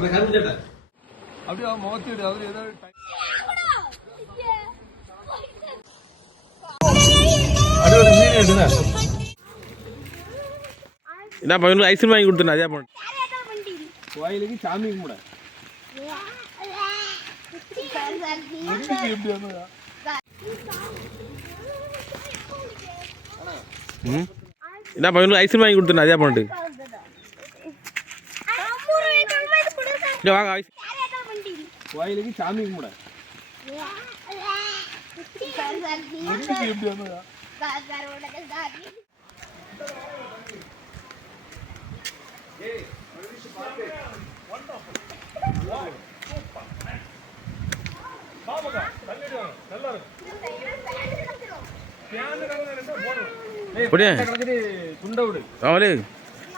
அப்படியே முகத்திடு அவர் ஏதோ என்ன பையனுக்கு ஐஸ்கிரீம் வாங்கி கொடுத்துருந்தேன் அதே பண்ண கோயிலுக்கு சாமி கும்பிட என்ன பையனுக்கு ஐஸ்கிரீம் வாங்கி கொடுத்துருந்தேன் அதே பண்ணிட்டு வாங்க கோயிலுக்கு சாமி கும்பிட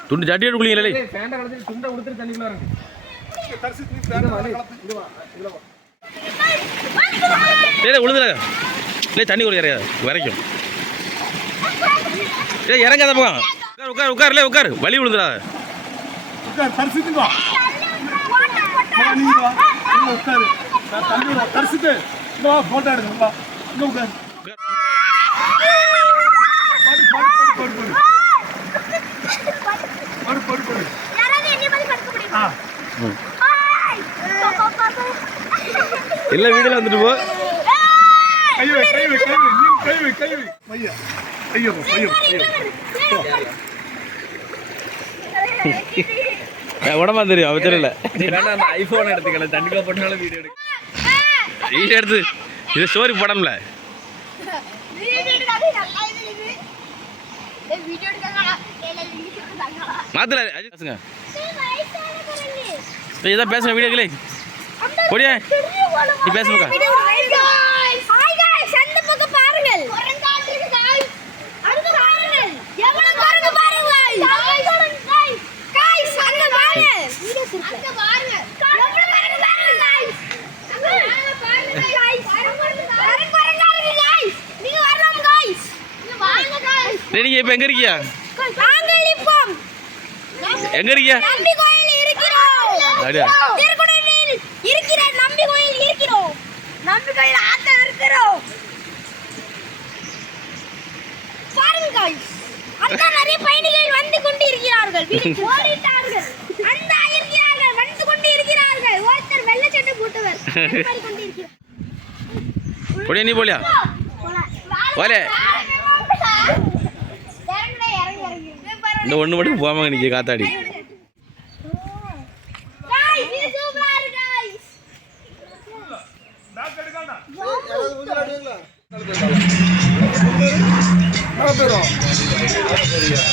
துண்டு சட்டி எடுக்கலீங்களே உழுதுல இல்லை தண்ணி கூட இறங்காது வரைக்கும் இறங்காத போங்க உட்கார் உட்கார் உட்கார் வலி விழுந்துடாத போட்டோ எடுங்க எல்லா வீடுல வந்துட்டு போ ஐயோ ஐயோ உடம்பா தெரியும் அவ தெரியல ஐபோன் எடுத்துக்கல தண்ணிக்குள்ள போட்டாலும் வீடியோ எடுத்து இது ஸ்டோரி போடணும்ல மாத்தல இதான் பேசுங்க வீடியோக்களே போடியா நீ பேசுங்க நீங்க இப்ப எங்க இருக்கீங்க எங்க இருக்கீங்க நம்பி கோயில் இருக்கிறோம் நம்பி கோயில் ஆத்த இருக்கிறோம் பாருங்க அந்த நிறைய பயணிகள் வந்து கொண்டு இருக்கிறார்கள் ஓடிட்டார்கள் அந்த இருக்கிறார்கள் வந்து கொண்டு இருக்கிறார்கள் ஒருத்தர் வெள்ளை சட்டை போட்டவர் கொண்டு இருக்கிறார் போடியா நீ போலியா போலே இந்த ஒண்ணு மட்டும் போவாங்க நீங்க காத்தாடி டாக்டர்